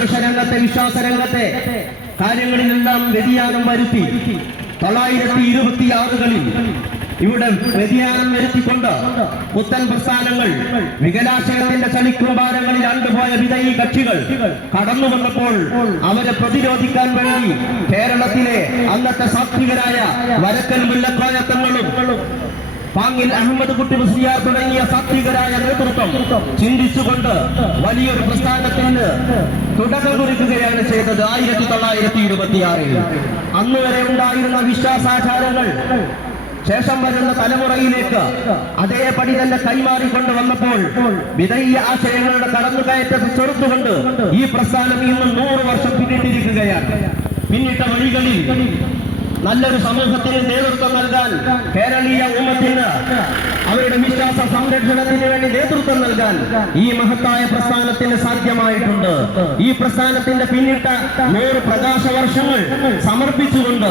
ആദർശരംഗത്തെ വിശ്വാസരംഗത്തെ കാര്യങ്ങളിലെല്ലാം വ്യതിയാനം വരുത്തി 926കളിൽ ഇവിടെ വ്യതിയാനം വരുത്തിക്കൊണ്ട് പുത്തൻ പ്രസ്ഥാനങ്ങൾ വികലാശയത്തിന്റെ ചളിക്കൂമ്പാരങ്ങളിൽ അണ്ടുപോയ വിധയി കക്ഷികൾ കടന്നു വന്നപ്പോൾ അവരെ പ്രതിരോധിക്കാൻ വേണ്ടി കേരളത്തിലെ അന്നത്തെ സാത്വികരായ വരക്കൽ മുല്ലക്കോയത്തങ്ങളും പാങ്ങിൽ അഹമ്മദ് കുട്ടി മുസ്ലിയാർ തുടങ്ങിയ സാത്വികരായ നേതൃത്വം ചിന്തിച്ചുകൊണ്ട് വലിയൊരു പ്രസ്ഥാനത്തിന് തുടക്കം കുറിക്കുകയാണ് ചെയ്തത് 1926. അന്ന് വരെ ഉണ്ടായിരുന്ന വിശ്വാസാചാരങ്ങൾ ശേഷം വരുന്ന തലമുറയിലേക്ക് അതേപടി തന്നെ കൈമാറിക്കൊണ്ട് വന്നപ്പോൾ വിധേയ ആശയങ്ങളുടെ കടന്നുകയറ്റത്തെ ചെറുത്തുകൊണ്ട് ഈ പ്രസ്ഥാനം ഇന്ന് 100 വർഷം പിന്നിട്ടിരിക്കുകയാണ്. പിന്നിട്ട വഴികളിൽ നല്ലൊരു സമൂഹത്തിന് നേതൃത്വം നൽകാൻ, കേരളീയ ഉമ്മത്തിന് അവരുടെ വിശ്വാസ സംരക്ഷണത്തിന് വേണ്ടി നേതൃത്വം നൽകാൻ ഈ മഹത്തായ പ്രസ്ഥാനത്തിന് സാധ്യമായിട്ടുണ്ട്. ഈ പ്രസ്ഥാനത്തിന്റെ പിന്നിട്ട 100 പ്രകാശ വർഷങ്ങൾ സമർപ്പിച്ചുകൊണ്ട്